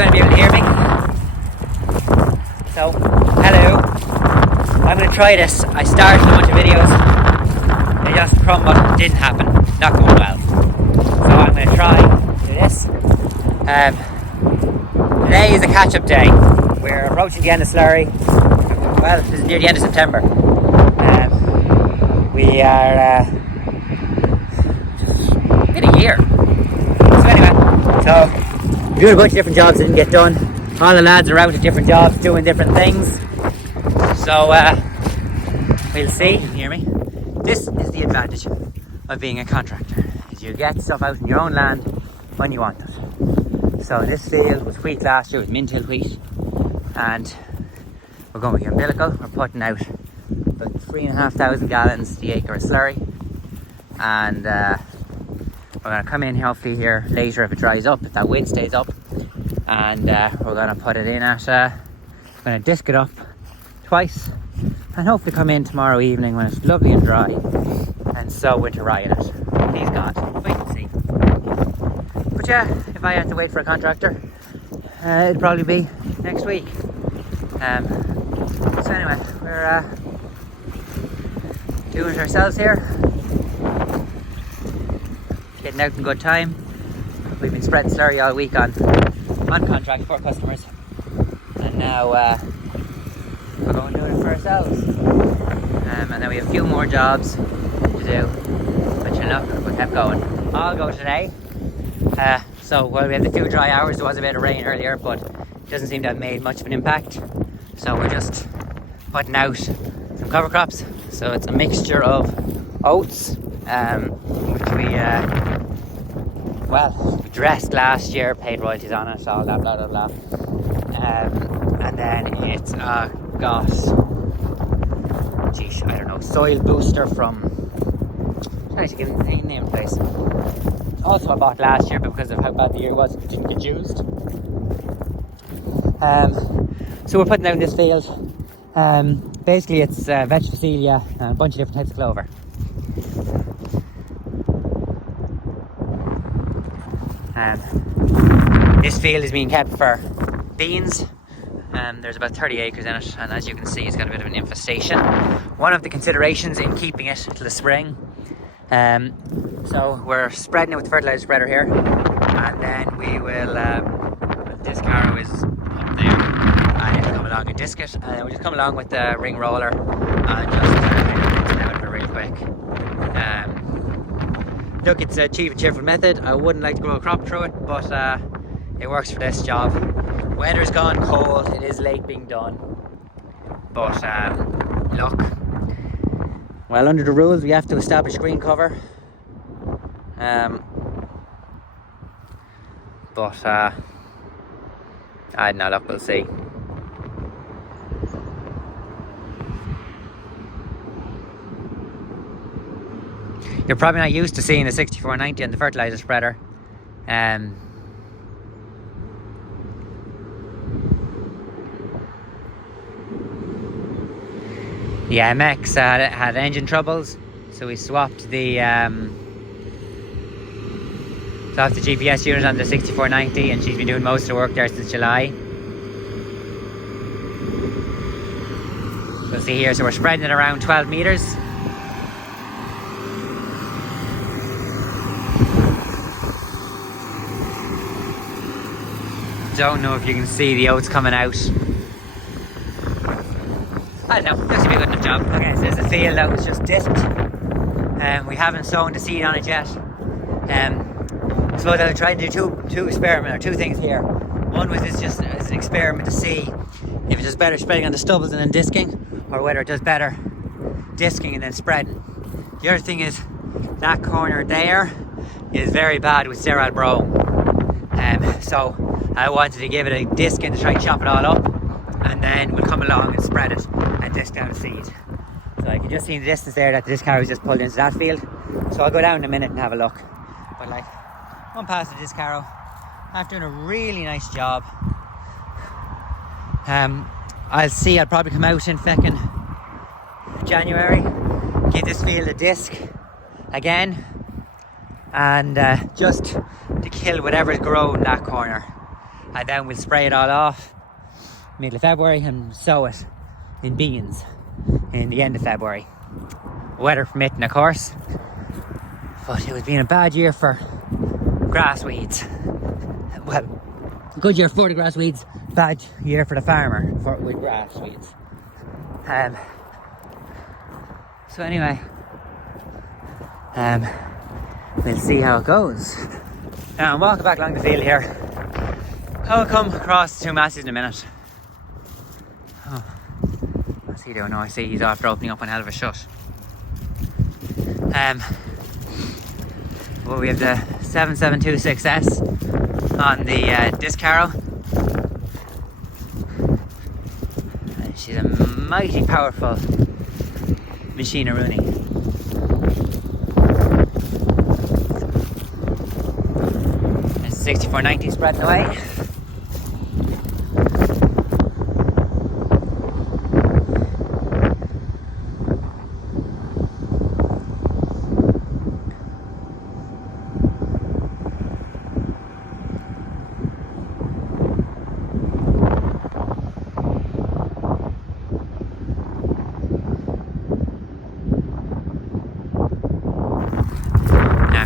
going to be able to hear me. So, hello. I'm going to try this. I started a bunch of videos. They just crumbled. Didn't happen. Not going well. So I'm going to try do this. Today is a catch-up day. We're approaching the end of slurry. Well, this is near the end of September. We are in a year. So anyway, we're doing a bunch of different jobs that didn't get done. All the lads are out at different jobs doing different things. So we'll see. You hear me? This is the advantage of being a contractor, is you get stuff out in your own land when you want it. So this field was wheat last year, it was mint-hill wheat, and we're going with the umbilical. We're putting out about 3,500 gallons the acre of slurry, and we're going to come in hopefully here later if it dries up, if that wind stays up, and we're going to put it in at, we're going to disc it up twice, and hopefully come in tomorrow evening when it's lovely and dry, and sow winter rye in it. Please God, wait and see. But yeah, if I had to wait for a contractor, it'd probably be next week. So anyway, we're doing it ourselves here. Getting out in good time. We've been spreading slurry all week on contract for customers, and now we're going to do it for ourselves. And then we have a few more jobs to do, but you know, we kept going. I'll go today. So while we had the 2 dry hours, there was a bit of rain earlier, but it doesn't seem to have made much of an impact. So we're just putting out some cover crops. So it's a mixture of oats, which we dressed last year, paid royalties on it, all that blah blah blah. And then it's got, geez, I don't know, soil booster from, I'm trying to give it a name place. Also I bought last year, but because of how bad the year was, it didn't get used. So we're putting out in this field. Basically it's vegetabilia and a bunch of different types of clover. This field is being kept for beans. There's about 30 acres in it, and as you can see, it's got a bit of an infestation. One of the considerations in keeping it till the spring. So we're spreading it with the fertilizer spreader here, and then we will, this carrow is up there, and it'll come along and disc it, and then we'll just come along with the ring roller and just rinse it out of it real quick. Look, it's a cheap and cheerful method. I wouldn't like to grow a crop through it, but it works for this job. Weather's gone cold, it is late being done, but look, well, under the rules we have to establish green cover, but I don't know, look, we'll see. You're probably not used to seeing the 6490 on the fertilizer spreader. The MX had engine troubles, so we swapped the GPS unit on the 6490, and she's been doing most of the work there since July. You'll see here, so we're spreading it around 12 meters. Don't know if you can see the oats coming out. I don't know, this will be a good enough job. Okay, so there's a field that was just disked. We haven't sown the seed on it yet. I suppose I'll try to do two things here. One was just as an experiment to see if it does better spreading on the stubbles and then disking, or whether it does better disking and then spreading. The other thing is that corner there is very bad with sterile brome. So I wanted to give it a disking to try and chop it all up, and then we'll come along and spread it and disc down the seed. So I can just see in the distance there that this carrow is just pulled into that field. So I'll go down in a minute and have a look. But like, one pass of this carrow, after doing a really nice job. I'll probably come out in feckin' January, give this field a disc again, and just to kill whatever's growing that corner. and then we'll spray it all off middle of February and sow it in beans in the end of February. Weather permitting, of course, but it was being a bad year for grass weeds. Well, good year for the grass weeds, bad year for the farmer with grass weeds. So anyway, we'll see how it goes. Now I'm walking back along the field here. I'll come across two masses in a minute. Oh, what's he doing now? I see he's after opening up one hell of a shut. Well, we have the 772-6S on the disc harrow. She's a mighty powerful machine of running. It's 6490 spreading away.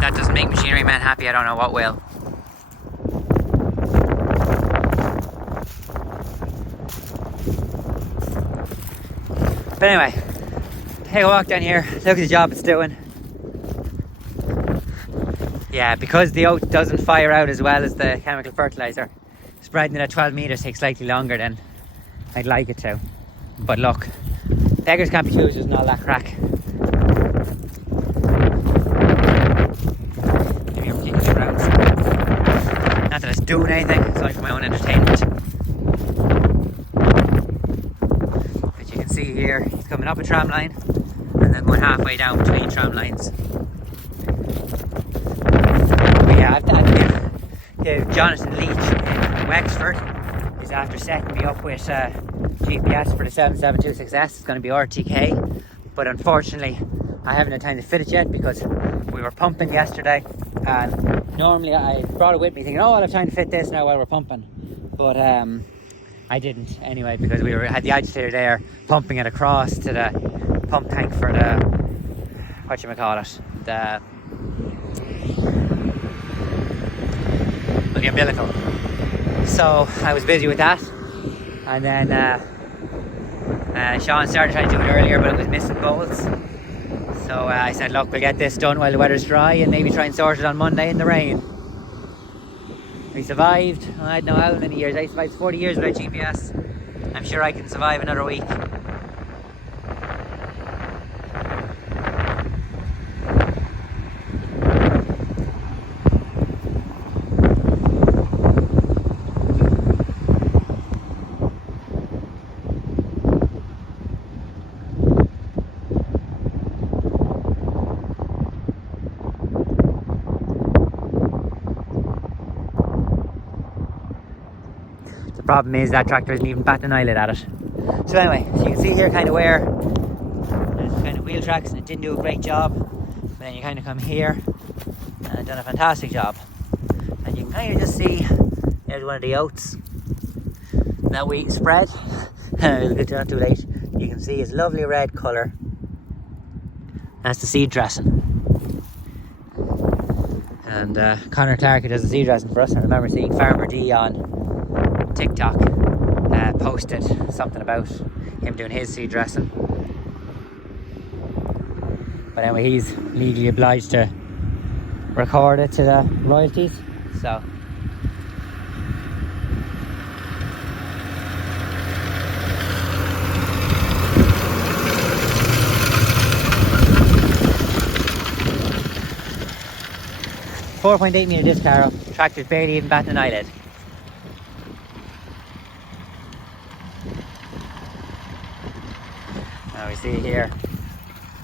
That doesn't make Machinery Man happy, I don't know what will. But anyway, take a walk down here, look at the job it's doing. Yeah, because the oat doesn't fire out as well as the chemical fertiliser, spreading it at 12 metres takes slightly longer than I'd like it to. But look, beggars can't be choosers and all that crack. Not that it's doing anything, it's like for my own entertainment. But you can see here, he's coming up a tram line and then going halfway down between tram lines. But yeah, I've Jonathan Leach in Wexford is after setting me up with GPS for the 772-6S. It's going to be RTK, but unfortunately I haven't had time to fit it yet because we were pumping yesterday, and normally I brought it with me thinking, oh, I'll have time to fit this now while we're pumping, but I didn't anyway, because we had the agitator there pumping it across to the pump tank for the the umbilical. So I was busy with that, and then Sean started trying to do it earlier, but it was missing bolts. So I said, look, we'll get this done while the weather's dry and maybe try and sort it on Monday in the rain. We survived. I don't know how many years. I survived 40 years without GPS. I'm sure I can survive another week. The problem is that tractor isn't even batting an eyelid at it. So anyway, so you can see here kind of where there's kind of wheel tracks and it didn't do a great job. But then you kind of come here and it's done a fantastic job. And you can kind of just see there's one of the oats that we spread. It's not too late. You can see his lovely red colour. That's the seed dressing. And Connor Clark, who does the seed dressing for us, I remember seeing Farmer D on TikTok posted something about him doing his seed dressing. But anyway, he's legally obliged to record it to the royalties, so .8 metre disc harrow, tractor's barely even batting an eyelid. Now we see here,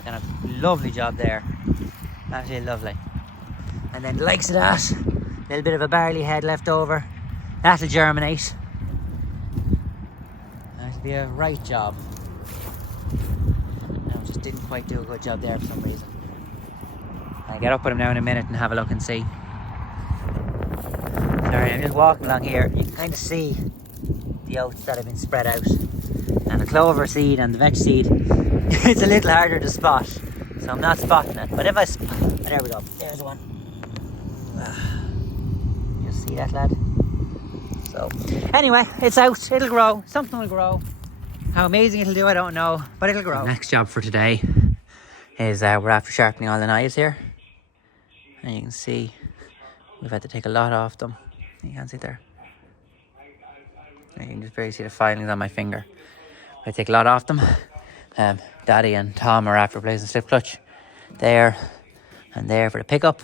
done a lovely job there, absolutely lovely. And then the likes of that, a little bit of a barley head left over, that'll germinate. That'll be a right job. No, just didn't quite do a good job there for some reason. I'll get up with him now in a minute and have a look and see. So Sorry, I'm just walking along here. You can kind of see the oats that have been spread out. And the clover seed and the vetch seed, it's a little harder to spot. So I'm not spotting it. But if I there we go. There's one. You see that, lad? So, anyway, it's out. It'll grow. Something will grow. How amazing it'll do, I don't know. But it'll grow. The next job for today is we're after sharpening all the knives here. And you can see we've had to take a lot off them. You can't see there. You can just barely see the filings on my finger. I take a lot off them. Daddy and Tom are after replacing slip clutch there and there for the pickup.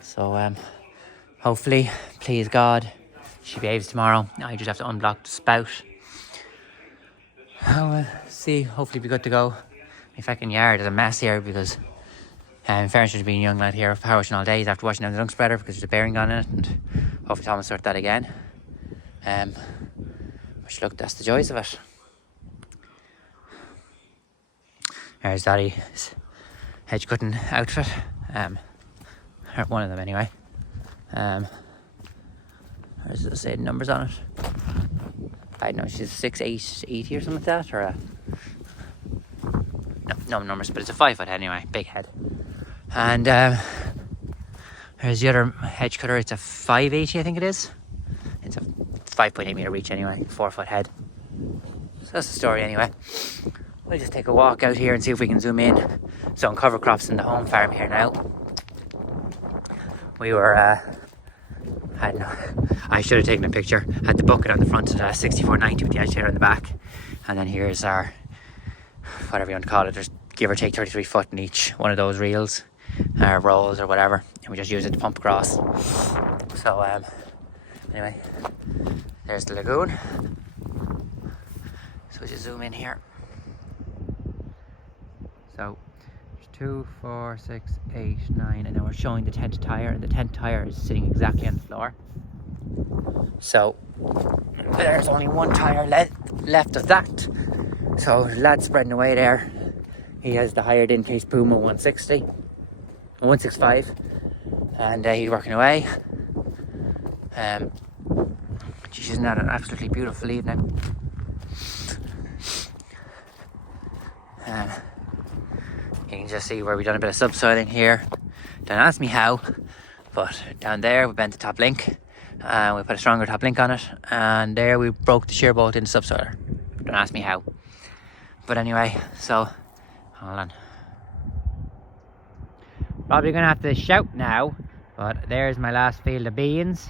So hopefully, please God, she behaves tomorrow. I just have to unblock the spout. I'll see, hopefully be good to go. My fucking yard is a mess here because in fairness to being a young lad here, power washing all day. He's after washing down the dung spreader because there's a bearing gone in it, and hopefully Tom will sort that again. Which look, that's the joys of it. There's Daddy's hedge cutting outfit. Or one of them anyway. There's the same numbers on it. I don't know, she's 6'8" or something like that, or no numbers, but it's a 5 foot head anyway, big head. And there's the other hedge cutter. It's a 580, I think it is. It's a 5.8 meter reach anyway, 4 foot head. So that's the story anyway. We'll just take a walk out here and see if we can zoom in. So on cover crops in the home farm here now. We were, I don't know, I should have taken a picture. Had the bucket on the front of the 6490 with the agitator on the back. And then here's our, whatever you want to call it, there's give or take 33 foot in each one of those reels, rolls or whatever. And we just use it to pump across. So anyway, there's the lagoon. So we just zoom in here. So there's 2, 4, 6, 8, 9, and then we're showing the tent tire, and the tent tire is sitting exactly on the floor. So there's only one tire left of that. So the lad's spreading away there. He has the hired in case Puma 160, 165, and he's working away. She's not an absolutely beautiful evening. You can just see where we've done a bit of subsoiling here. Don't ask me how, but down there we bent the top link and we put a stronger top link on it, and there we broke the shear bolt in the subsoiler. Don't ask me how. But anyway, so hold on. Probably gonna have to shout now, but there's my last field of beans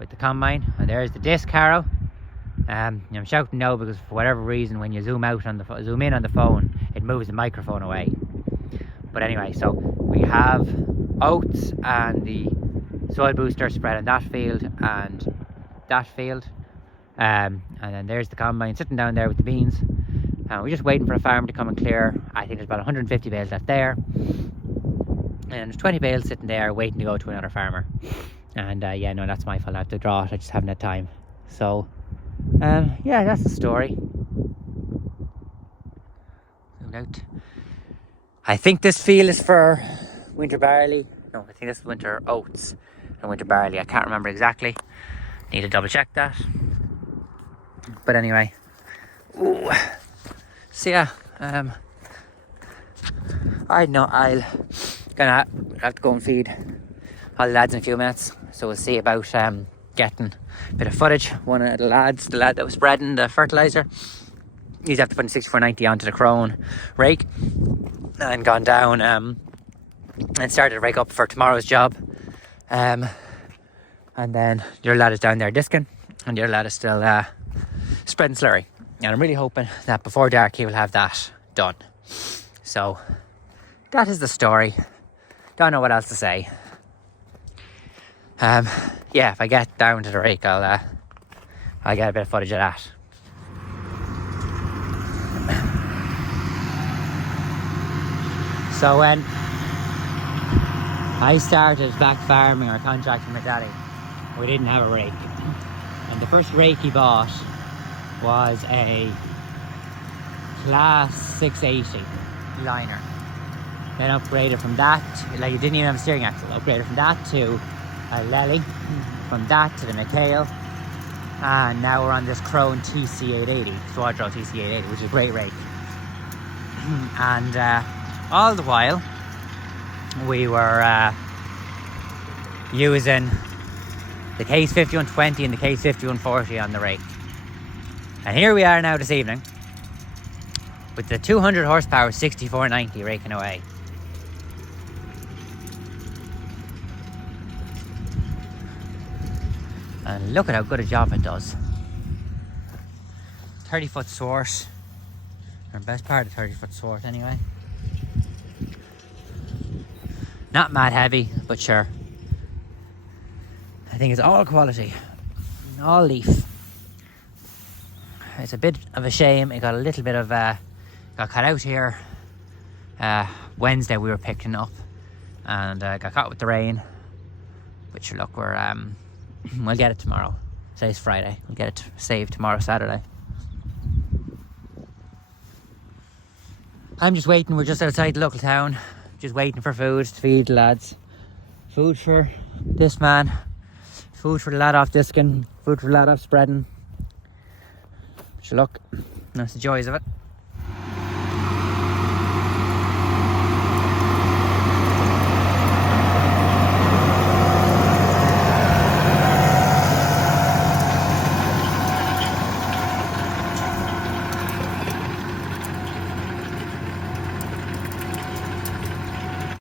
with the combine, and there's the disc harrow. I'm shouting now because for whatever reason when you zoom out on the zoom in on the phone, it moves the microphone away. But anyway, so we have oats and the soil booster spread in that field and that field, and then there's the combine sitting down there with the beans. We're just waiting for a farm to come and clear. I think there's about 150 bales left there, and there's 20 bales sitting there waiting to go to another farmer. And yeah, no, that's my fault. I have to draw it. I just haven't had time. So yeah, that's the story. Zoomed out. I think this field is for winter barley. No, I think this is winter oats and winter barley. I can't remember exactly. Need to double check that. But anyway. Ooh. So yeah, I know I'll gonna have to go and feed all the lads in a few minutes. So we'll see about getting a bit of footage. One of the lad that was spreading the fertilizer, he's after putting 6490 onto the crone rake and gone down and started to rake up for tomorrow's job. And then the other lad is down there disking, and the other lad is still spreading slurry. And I'm really hoping that before dark he will have that done. So that is the story. Don't know what else to say. Yeah, if I get down to the rake, I'll get a bit of footage of that. So when I started back farming or contracting with Daddy, we didn't have a rake. And the first rake he bought was a Class 680 liner. Then upgraded from that, like it didn't even have a steering axle, upgraded from that to a Lely from that to the McHale, and now we're on this Crone TC880, Swadro TC880, which is a great rake. And all the while we were using the Case 5120 and the Case 5140 on the rake. And here we are now this evening with the 200 horsepower 6490 raking away. And look at how good a job it does. 30-foot swart, or best part of 30-foot swart anyway. Not mad heavy, but sure. I think it's all quality, all leaf. It's a bit of a shame. It got a little bit of got cut out here. Wednesday we were picking up, and got caught with the rain. But sure, look, we'll get it tomorrow. Today's Friday. We'll get it saved tomorrow, Saturday. I'm just waiting. We're just outside the local town, just waiting for food to feed the lads. Food for this man, food for the lad off disking, food for the lad off spreading. So look, that's the joys of it.